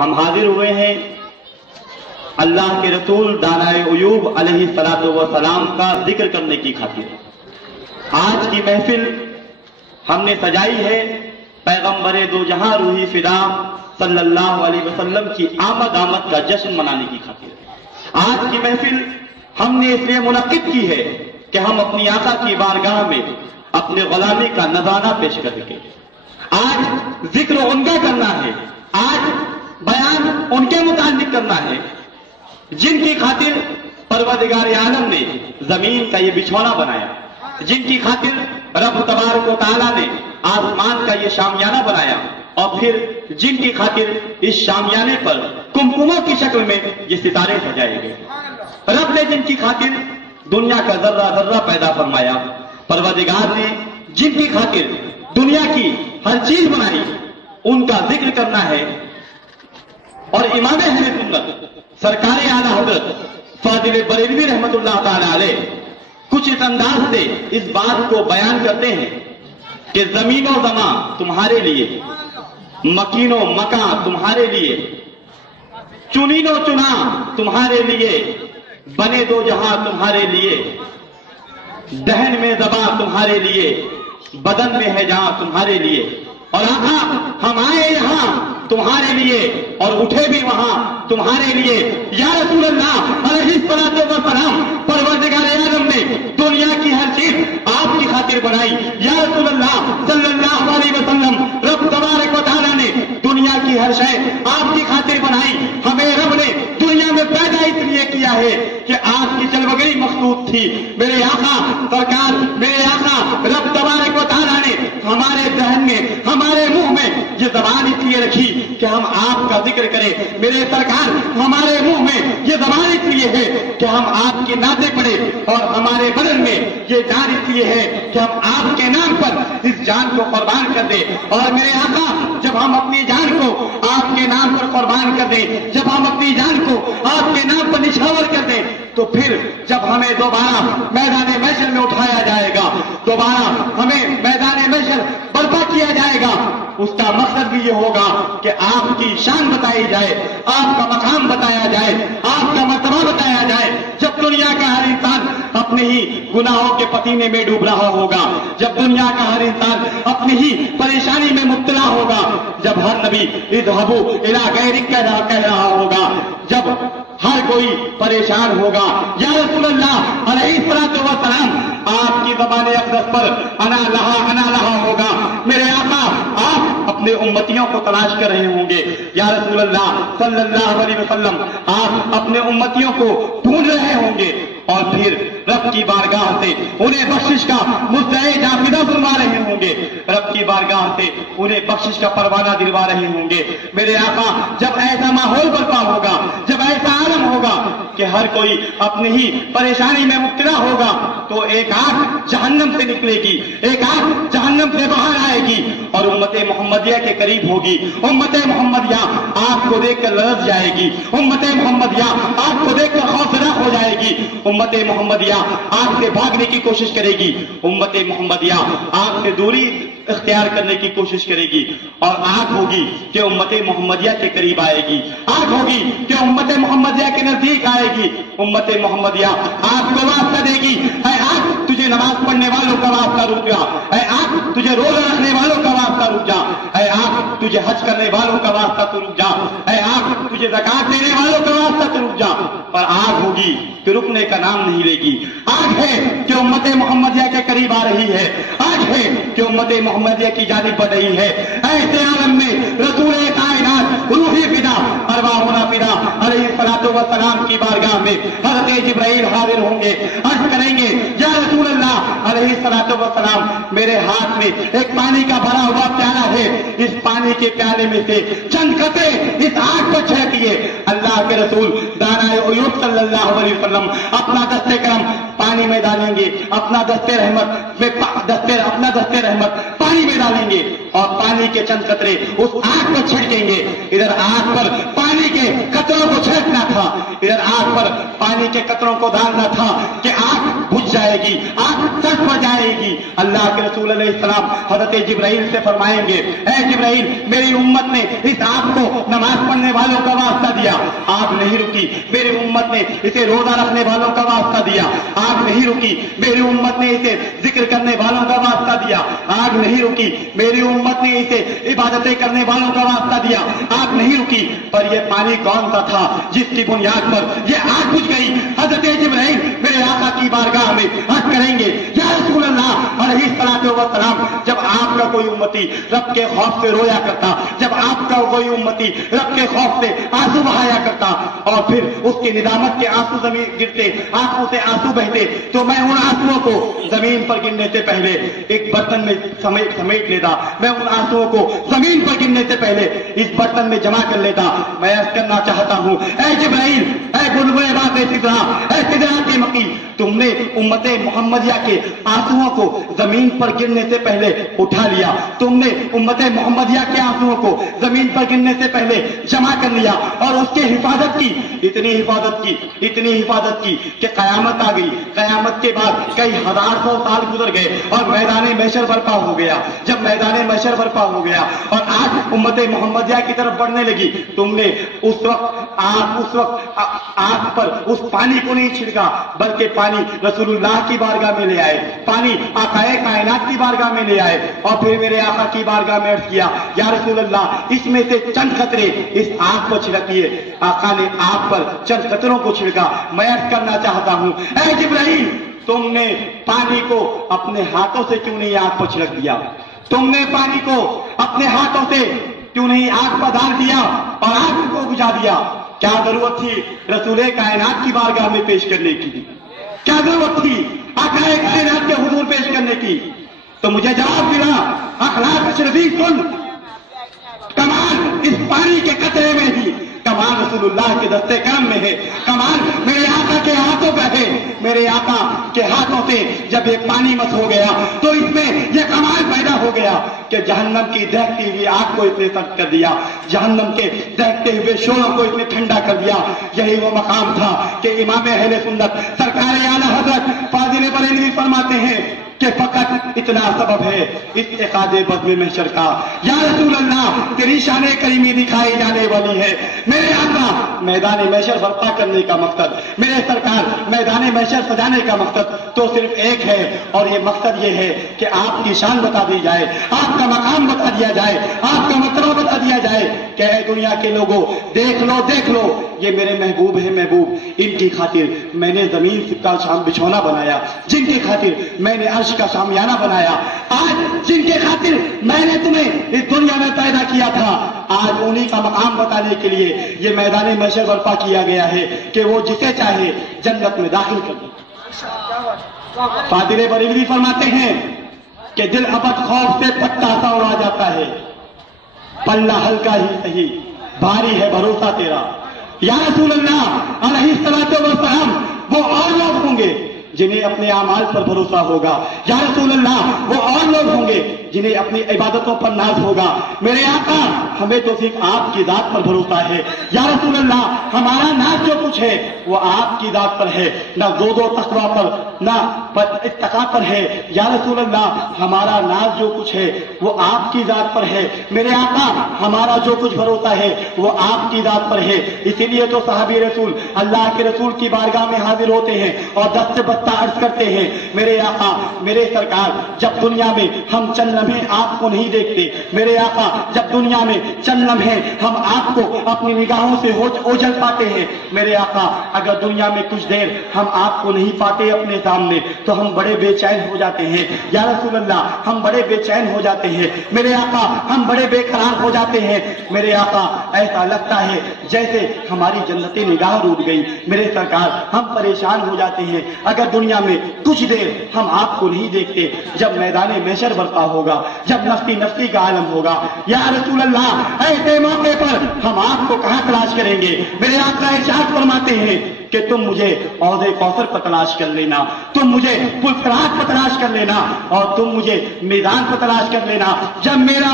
ہم حاضر ہوئے ہیں اللہ کے رسول دانائے ایوب علیہ الصلوۃ والسلام کا ذکر کرنے کی خاطر۔ آج کی محفل ہم نے سجائی ہے پیغمبر دو جہاں روحی فدا صلی اللہ علیہ وسلم کی آمد کا جشن منانے کی خاطر۔ آج کی محفل ہم نے اس لیے منعقد کی ہے کہ ہم اپنی آقا کی بارگاہ میں اپنے غلامی کا نذرانہ پیش کر سکیں۔ آج ذکر ان کا کرنا ہے، آج بیان ان کے متعلق کرنا ہے جن کی خاطر پروردگار عالم نے زمین کا یہ بچھونا بنایا، جن کی خاطر رب تبارک و تعالیٰ نے آسمان کا یہ شامیانہ بنایا، اور پھر جن کی خاطر اس شامیانے پر کمکموں کی شکل میں یہ ستارے سجائے گئے۔ رب نے جن کی خاطر دنیا کا ذرہ ذرہ پیدا فرمایا، پروردگار نے جن کی خاطر دنیا کی ہر چیز بنائی، ان کا ذکر کرنا ہے۔ اور امام اہل سنت سرکار اعلیٰ حضرت فاضل بریلوی رحمت اللہ تعالی علیہ کچھ اس انداز سے اس بات کو بیان کرتے ہیں کہ زمین و زمان تمہارے لیے، مکین و مکان تمہارے لیے، چنین و چنا تمہارے لیے، بنے دو جہاں تمہارے لیے، دہن میں زباں تمہارے لیے، بدن میں ہے جہاں تمہارے لیے، اور آقا ہم آئے یہاں تمہارے لیے اور اٹھے بھی وہاں تمہارے لیے۔ یا رسول اللہ علیہ الصلوۃ والسلام، پروردگار عالم نے دنیا کی ہر چیز آپ کی خاطر بنائی۔ یا رسول اللہ صلی اللہ علیہ وسلم، رب تبارک و تعالیٰ نے دنیا کی ہر شے آپ کی خاطر بنائی۔ ہمیں رب نے دنیا میں پیدا اس لیے کیا ہے کہ آپ کی جلوگری مخلوق تھی۔ میرے آقا سرکار، میرے آقا رب تبارک و تعالیٰ نے ہمارے ذہن میں، ہمارے منہ میں یہ زبان اس لیے رکھی کہ ہم آپ کا ذکر کریں۔ میرے سرکار ہمارے منہ میں یہ زبان اس لیے ہے کہ ہم آپ کی نعتیں پڑھیں، اور ہمارے بدن میں یہ جان اس لیے ہے کہ ہم آپ کے نام پر اس جان کو قربان کر دیں۔ اور میرے آقا جب ہم اپنی جان کو آپ کے نام پر قربان کر دیں، جب ہم اپنی جان کو آپ کے نام پر نچھاور کر دیں، تو پھر جب ہمیں دوبارہ میدان محشر میں اٹھایا جائے گا، دوبارہ ہمیں میدان محشر برپا کیا جائے گا، اس کا مقصد بھی یہ ہوگا کہ آپ کی شان بتائی جائے، آپ کا مقام بتایا جائے، آپ کا مرتبہ بتایا جائے۔ جب دنیا کا ہر انسان اپنے ہی گناہوں کے پسینے میں ڈوب رہا ہوگا، جب دنیا کا ہر انسان اپنی ہی پریشانی میں مبتلا ہوگا، جب ہر نبی اذهبوا الى غیرک کہہ رہا ہوگا، جب ہر کوئی پریشان ہوگا، یا رسول اللہ علیہ الصلوۃ والسلام آپ کی زبان اقدس پر انا لہا ہوگا۔ میرے آقا آپ اپنے امتیوں کو تلاش کر رہے ہوں گے، یا رسول اللہ صلی اللہ علیہ وسلم آپ اپنے امتیوں کو ڈھونڈ رہے ہوں گے، اور پھر رب کی بارگاہ سے انہیں بخشش کا مدعی جاویدہ فرما رہے ہوں گے، رب کی بارگاہ سے انہیں بخشش کا پروانہ دلوا رہے ہوں گے۔ میرے آقا جب ایسا ماحول برپا ہوگا، جب ایسا عالم ہوگا کہ ہر کوئی اپنی ہی پریشانی میں مبتلا ہوگا، تو ایک آنکھ جہنم سے نکلے گی، ایک آنکھ جہنم سے باہر آئے گی اور امت محمدیہ کے قریب ہوگی۔ امت محمدیہ آپ کو دیکھ کر لرز جائے گی، امت محمدیہ آپ کو دیکھ کر خوفزدہ ہو جائے گی، امت محمدیہ آپ سے بھاگنے کی کوشش کرے گی، امت محمدیہ آپ سے دوری اختیار کرنے کی کوشش کرے گی، اور آگ ہوگی کہ امت محمدیہ کے قریب آئے گی، آگ ہوگی کہ امت محمدیہ کے نزدیک آئے گی۔ امت محمدیہ آگ کو واسطہ دے گی، اے آگ تجھے نماز پڑھنے والوں کا واسطہ رک جا، اے آگ تجھے روزہ رکھنے والوں کا واسطہ رک جا، اے آگ تجھے حج کرنے والوں کا واسطہ تو رک جا، اے آگ تجھے زکات دینے والوں کا واسطہ تو رک جا۔ پر آگ ہوگی کہ رکنے کا نام نہیں لے گی، آگ ہے کہ امت محمدیہ کے قریب آ رہی ہے، آگ ہے کہ امت محمدیہ کی جانب بڑھ رہی ہے۔ ایسے عالم میں رسول کائنات روحی فدا ارواحنا فدا علیہ الصلوۃ والسلام کی بارگاہ میں حضرت جبرائیل حاضر ہوں گے، عرض کریں گے یا رسول اللہ علیہ الصلوۃ والسلام میرے ہاتھ میں ایک پانی کا بھرا ہوا پیالہ ہے، اس پانی کے پیالے میں سے چند قطرے اس آگ پر چھڑکیے۔ اللہ کے رسول دانائے ایوب صلی اللہ علیہ وسلم اپنا دستے کرم پانی میں ڈالیں گے، اپنا دستے رحمت پانی میں ڈالیں گے، اور पानी के चंद कतरे उस आग पर छिड़केंगे। इधर आग पर पानी के कतरों को छिड़कना था, इधर आग पर पानी के कतरों को डालना था कि आग बुझ जाएगी, आग तट पर जाएगी। अल्लाह के रसूल अलैहिस्सलाम हज़रत जिब्राइल से फरमाएंगे, ऐ जिब्राइल, मेरी उम्मत ने इस आग को नमाज पढ़ने वालों का वास्ता दिया, आग नहीं रुकी। मेरी उम्मत ने इसे रोजा रखने वालों का वास्ता दिया, आग नहीं रुकी। मेरी उम्मत ने इसे जिक्र करने वालों का वास्ता दिया, आग नहीं रुकी। मेरी उम्मत ने इसे इबादतें करने वालों का वास्ता दिया, आग नहीं रुकी। पर यह पानी कौन सा था जिसकी बुनियाद पर यह आग बुझ गई? हज़रत जिब्राइल मेरे आका की बारगाह में अर्ज करेंगे, या रसूल अल्लाह अलैहिस्सलातु वस्सलाम, जब आपका कोई उम्मती रब के खौफ से रोया करता, जब आपका कोई उम्मती रब के खौफ से आंसू बहाया करता और फिर उसकी निदामत के आंसू जमीन गिरते, आंखों से आंसू बहते, तो मैं उन आंसुओं को जमीन पर गिरने से पहले एक बर्तन में समेट लेता, मैं उन आंसुओं को जमीन पर गिरने से पहले इस बर्तन में जमा कर लेता। मैं अर्ज करना चाहता हूं, ऐ जिब्राइल, ऐ बुलबुले बाक़े सिदरा, ऐ सिदराते मकी, तुमने उम्मते मोहम्मदिया के आंसुओं को जमीन पर गिरने से पहले उठा लिया, तुमने उम्मते मोहम्मदिया के आंसुओं को जमीन पर गिरने से पहले जमा कर लिया और उसकी हिफाजत की, इतनी हिफाजत की कि कयामत आ गई। कयामत के बाद कई हजार सौ साल गुजर गए और मैदान महशर बर्पा हो गया। जब मैदान महशर बर्पा हो गया और आज उम्मते मोहम्मदिया की तरफ बढ़ने लगी, तुमने उस वक्त आग पर उस पानी को नहीं छिड़का, बल्कि पानी रसूलुल्लाह की बारगाह में ले आए, पानी आकाए कायनात की बारगाह में ले आए और फिर मेरे आका की बारगाह में अर्ज किया, या रसूल अल्लाह, इसमें से चंद कतरे इस आग पर छिड़किए। आका ने आग पर चंद कतरों को छिड़का। मैं अर्ज करना चाहता हूं, ऐ जिब्राइल, तुमने पानी को अपने हाथों से क्यों नहीं आग पर छिड़क दिया? तुमने पानी को अपने हाथों से क्यों नहीं आग पर डाल दिया और आग को बुझा दिया? क्या जरूरत थी रसूले कायनात की बारगाह में पेश करने की? क्या जरूरत थी आकाए कायनात के हुजूर पेश करने की? तो मुझे जवाब मिला, अखलाक अशरफी सुन, कमाल इस पानी के कतरे में ही, कमाल रसूलुल्लाह के दस्ते करम में है, कमाल मेरे आका के हाथों का है। मेरे आका के हाथों से जब ये पानी मस हो गया तो इसमें यह कमाल पैदा हो गया कि जहन्नम की दहकती हुई आग को इसने सख्त कर दिया, जहन्नम के दहकते हुए शोलों को इसने ठंडा कर दिया। यही वो मकाम था कि इमाम अहले सुन्नत सरकार आला हजरत फाजिल बरेलवी फरमाते हैं कि फकत इतना सबब है इस इकादे बज़्म महशर का, या रसूल अल्लाह, तेरी शान करीमी दिखाई जाने वाली है। मेरे आका, मैदान महशर बर्पा करने का मकसद, मेरे सरकार मैदान महशर सजाने का मकसद तो सिर्फ एक है और ये मकसद ये है कि आपकी शान बता दी जाए, आपका मकाम बता दिया जाए, आपका मर्तबा बता दिया जाए कि ऐ दुनिया के लोगों, देख लो, ये मेरे महबूब है, महबूब, इनकी खातिर मैंने जमीन का शाम बिछौना बनाया, जिनकी खातिर मैंने अर्श का शामियाना बनाया, आज जिनके खातिर मैंने तुम्हें इस दुनिया में पैदा किया था, आज उन्हीं का मकाम बताने के लिए ये मैदान महशर बर्पा किया गया है कि वो जिसे चाहे जन्नत में दाखिल कर दे। फाजिल बरेलवी फरमाते हैं कि दिल अबद खौफ से पट्टा सा उड़ा जाता है, पल्ला हल्का ही सही, भारी है भरोसा तेरा। या रसूल अल्लाह अलैहिस्सलातु वस्सलाम, वो और लोग होंगे जिन्हें अपने आमाल पर भरोसा होगा। या रसूल अल्लाह, वो और लोग होंगे जिन्हें अपनी इबादतों पर नाज होगा। मेरे आका, हमें तो सिर्फ आपकी जात पर भरोसा है। या रसूल अल्लाह, हमारा नाज जो कुछ है वो आपकी जात पर है, न दो तकवा पर, न इत्तका पर है। या रसूल अल्लाह, हमारा नाज जो कुछ है वो आपकी जात पर है। मेरे आका, हमारा जो कुछ भरोसा है वो आपकी जात पर है। इसीलिए तो सहाबी रसूल अल्लाह के रसूल की बारगाह में हाजिर होते हैं और दस से बस्ता अर्ज करते हैं, मेरे आका, मेरे सरकार, जब दुनिया में हम चंद लम्हे आपको नहीं देखते, मेरे आका, जब दुनिया में चंद लम्हे हम आपको अपनी निगाहों से ओझल पाते हैं, मेरे आका, अगर दुनिया में कुछ देर हम आपको नहीं पाते अपने सामने तो हम बड़े बेचैन हो जाते हैं। या रसूल अल्लाह, हम बड़े बेचैन हो जाते हैं। मेरे आका, हम बड़े बेकरार हो जाते हैं। मेरे आका, ऐसा लगता है जैसे हमारी जन्नती निगाह रूठ गई। मेरे सरकार, हम परेशान हो जाते हैं अगर दुनिया में कुछ देर हम आपको नहीं देखते। जब मैदान महशर बर्पा होगा, जब नफ्सी नफ्सी का आलम होगा, या रसूल अल्लाह, ऐसे मौके पर हम आपको कहां तलाश करेंगे? मेरे आका इरशाद फरमाते हैं कि तुम मुझे औज़े कौसर पर तलाश कर लेना, तुम मुझे पुलसरात पर तलाश कर लेना और तुम मुझे मैदान पर तलाश कर लेना। जब मेरा